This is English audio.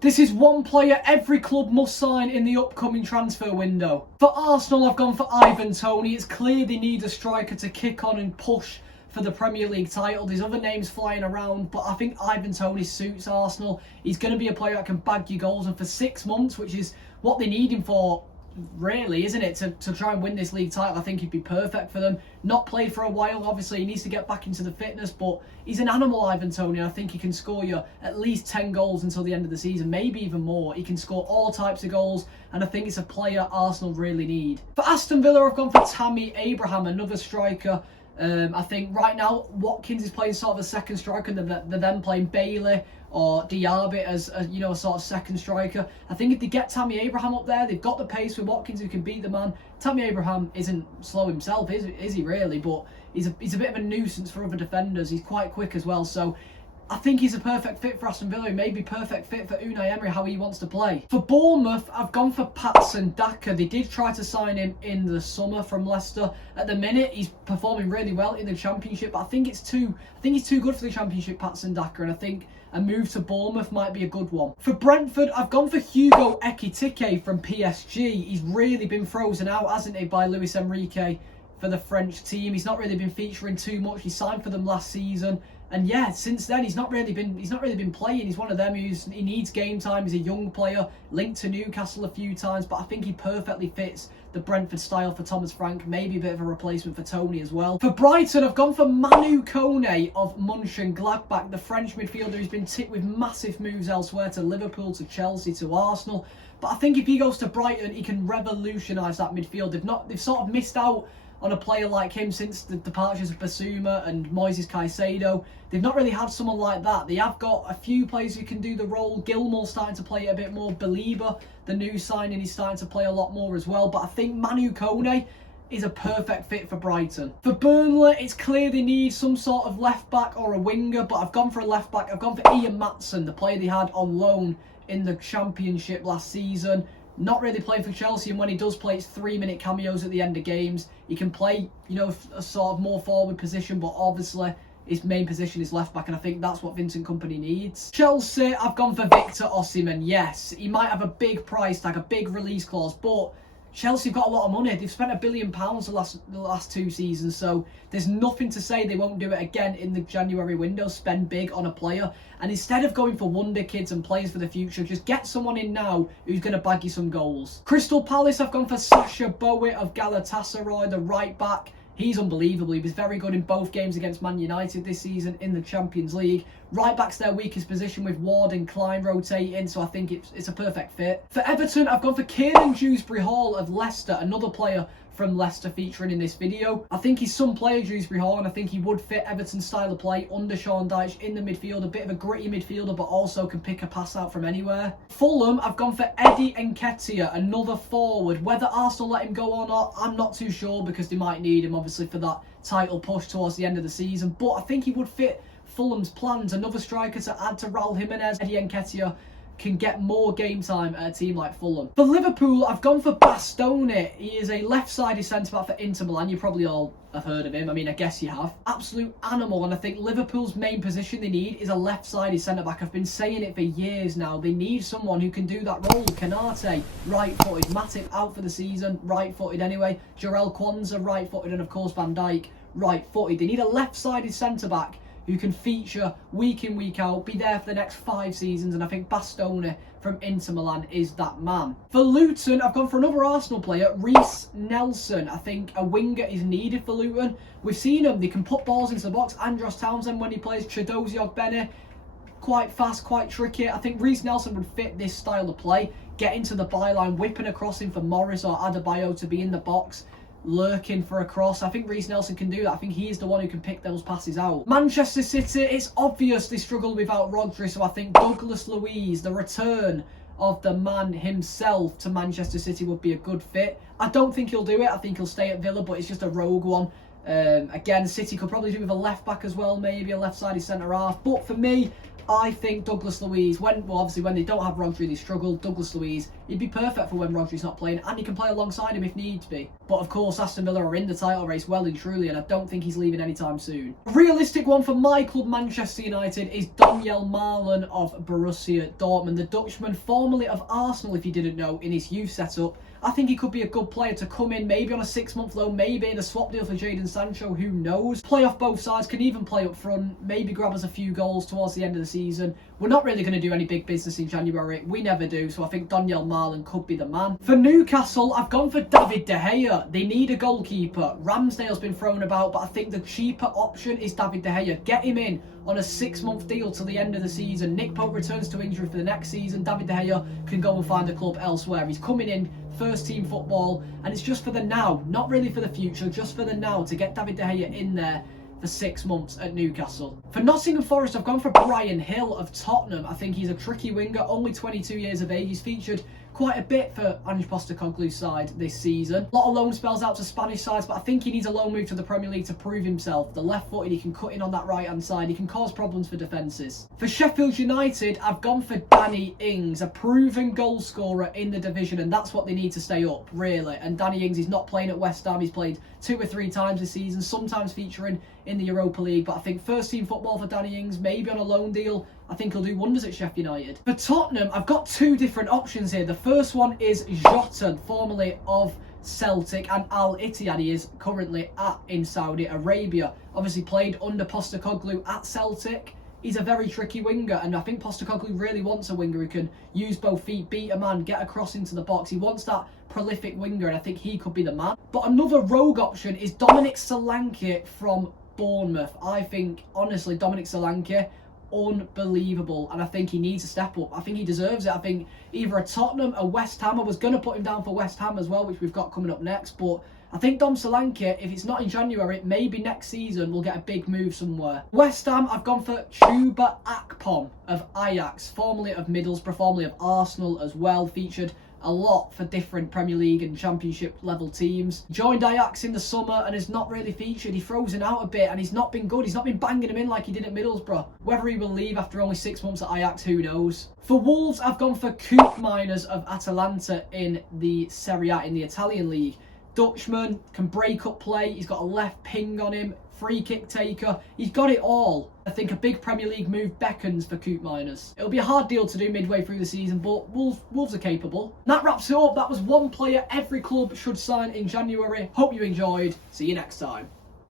This is one player every club must sign in the upcoming transfer window. For Arsenal, I've gone for Ivan Toney. It's clear they need a striker to kick on and push for the Premier League title. There's other names flying around, but I think Ivan Toney suits Arsenal. He's going to be a player that can bag you goals, and for 6 months, which is what they need him for, really, isn't it, to try and win this league title, I think he'd be perfect for them. Not played for a while, obviously, he needs to get back into the fitness, but he's an animal, Ivan Toney, and I think he can score you at least 10 goals until the end of the season, maybe even more. He can score all types of goals, and I think it's a player Arsenal really need. For Aston Villa, I've gone for Tammy Abraham, another striker. I think right now Watkins is playing sort of a second striker, and they're then playing Bailey or Diaby as a sort of second striker. I think if they get Tammy Abraham up there, they've got the pace with Watkins who can beat the man. Tammy Abraham isn't slow himself, is he really? But he's a bit of a nuisance for other defenders. He's quite quick as well, so I think he's a perfect fit for Aston Villa. He may be perfect fit for Unai Emery, how he wants to play. For Bournemouth, I've gone for Patson Daka. They did try to sign him in the summer from Leicester. At the minute, he's performing really well in the Championship, but I think he's too good for the Championship, Patson Daka, and I think a move to Bournemouth might be a good one. For Brentford, I've gone for Hugo Ekitike from PSG. He's really been frozen out, hasn't he, by Luis Enrique for the French team. He's not really been featuring too much. He signed for them last season, and yeah, since then he's not really been playing. He's one of them he needs game time. He's a young player, linked to Newcastle a few times, but I think he perfectly fits the Brentford style for Thomas Frank. Maybe a bit of a replacement for Toney as well. For Brighton, I've gone for Manu Kone of Mönchengladbach, the French midfielder who's been tipped with massive moves elsewhere, to Liverpool, to Chelsea, to Arsenal. But I think if he goes to Brighton, he can revolutionise that midfield. They've sort of missed out on a player like him since the departures of Basuma and Moises Caicedo. They've not really had someone like that. They have got a few players who can do the role. Gilmore's starting to play it a bit more. Belieber, the new signing, he's starting to play a lot more as well. But I think Manu Kone is a perfect fit for Brighton. For Burnley, it's clear they need some sort of left back or a winger, but I've gone for a left back. I've gone for Ian Maatsen, the player they had on loan in the Championship last season. Not really playing for Chelsea, and when he does play, it's 3-minute cameos at the end of games. He can play, a sort of more forward position, but obviously his main position is left back, and I think that's what Vincent Kompany needs. Chelsea, I've gone for Victor Osimhen. Yes, he might have a big price tag, a big release clause, but Chelsea have got a lot of money. They've spent £1 billion the last 2 seasons, so there's nothing to say they won't do it again in the January window, spend big on a player. And instead of going for wonder kids and players for the future, just get someone in now who's going to bag you some goals. Crystal Palace, I've gone for Sacha Boey of Galatasaray, the right back. He's unbelievable. He was very good in both games against Man United this season in the Champions League. Right back's their weakest position with Ward and Klein rotating, so I think it's a perfect fit. For Everton, I've gone for Kieran Dewsbury-Hall of Leicester, another player from Leicester featuring in this video. I think he's some player, Dewsbury-Hall, and I think he would fit Everton's style of play under Sean Dyche in the midfield. A bit of a gritty midfielder, but also can pick a pass out from anywhere. Fulham, I've gone for Eddie Nketiah, another forward. Whether Arsenal let him go or not, I'm not too sure, because they might need him, obviously, for that title push towards the end of the season. But I think he would fit Fulham's plans. Another striker to add to Raul Jimenez. Eddie Nketiah can get more game time at a team like Fulham. For Liverpool, I've gone for Bastoni. He is a left-sided centre-back for Inter Milan. You probably all have heard of him. I mean, I guess you have. Absolute animal, and I think Liverpool's main position they need is a left-sided centre-back. I've been saying it for years now. They need someone who can do that role. Canate, right-footed. Matip out for the season, right-footed anyway. Jarell Kwanzaa, right-footed, and of course Van Dijk, right-footed. They need a left-sided centre-back who can feature week in, week out, be there for the next 5 seasons, and I think Bastoni from Inter Milan is that man. For Luton, I've gone for another Arsenal player, Reiss Nelson. I think a winger is needed for Luton. We've seen them, they can put balls into the box. Andros Townsend when he plays, Chiedozie Ogbene, quite fast, quite tricky. I think Reiss Nelson would fit this style of play, get into the byline, whipping a cross in for Morris or Adebayo to be in the box, lurking for a cross. I think Reiss Nelson can do that. I think he is the one who can pick those passes out. Manchester City, it's obvious they struggle without Rodri, so I think Douglas Luiz, the return of the man himself to Manchester City, would be a good fit. I don't think he'll do it. I think he'll stay at Villa, but it's just a rogue one. Again, City could probably do with a left back as well, maybe a left-sided centre half. But for me, I think Douglas Luiz, obviously when they don't have Rodri, they struggle. Douglas Luiz, he'd be perfect for when Rodri's not playing, and he can play alongside him if needs be. But of course, Aston Villa are in the title race well and truly, and I don't think he's leaving anytime soon. A realistic one for my club, Manchester United, is Donyell Malen of Borussia Dortmund. The Dutchman, formerly of Arsenal, if you didn't know, in his youth setup. I think he could be a good player to come in, maybe on a 6-month loan, maybe in a swap deal for Jadon Sancho, who knows. Play off both sides, can even play up front, maybe grab us a few goals towards the end of the season. We're not really going to do any big business in January, we never do, so I think Donyell Malen could be the man. For Newcastle, I've gone for David De Gea. They need a goalkeeper. Ramsdale's been thrown about, but I think the cheaper option is David De Gea. Get him in on a 6-month deal till the end of the season. Nick Pope returns to injury for the next season. David De Gea can go and find a club elsewhere. He's coming in first team football, and it's just for the now, not really for the future, just for the now, to get David De Gea in there for 6 months at Newcastle. For Nottingham Forest, I've gone for Brian Hill of Tottenham. I think he's a tricky winger, only 22 years of age. He's featured quite a bit for Ange Postecoglou's side this season. A lot of loan spells out to Spanish sides, but I think he needs a loan move to the Premier League to prove himself. The left-footed, he can cut in on that right-hand side. He can cause problems for defences. For Sheffield United, I've gone for Danny Ings, a proven goal scorer in the division, and that's what they need to stay up, really. And Danny Ings is not playing at West Ham. He's played 2 or 3 times this season, sometimes featuring in the Europa League, but I think first-team football for Danny Ings, maybe on a loan deal, I think he'll do wonders at Sheffield United. For Tottenham, I've got 2 different options here. The first one is Jota, formerly of Celtic, and Al Ittihad. He is currently in Saudi Arabia. Obviously played under Postecoglou at Celtic. He's a very tricky winger, and I think Postecoglou really wants a winger who can use both feet, beat a man, get across into the box. He wants that prolific winger, and I think he could be the man. But another rogue option is Dominic Solanke from Bournemouth. I think, honestly, Dominic Solanke, unbelievable, and I think he needs to step up. I think he deserves it. I think either a Tottenham, a West Ham. I was going to put him down for West Ham as well, which we've got coming up next, but I think Dom Solanke, if it's not in January, maybe next season we'll get a big move somewhere. West Ham, I've gone for Chuba Akpom of Ajax, formerly of Middlesbrough, formerly of Arsenal as well, featured a lot for different Premier League and Championship level teams. Joined Ajax in the summer and has not really featured. He throws it out a bit and he's not been good. He's not been banging him in like he did at Middlesbrough. Whether he will leave after only 6 months at Ajax, who knows. For Wolves, I've gone for Koopmeiners of Atalanta in the Serie A, in the Italian league. Dutchman, can break up play, he's got a left ping on him, free kick taker, he's got it all. I think a big Premier League move beckons for Koopmeiners. It'll be a hard deal to do midway through the season, but Wolves are capable. And that wraps it up. That was one player every club should sign in January. Hope you enjoyed. See you next time.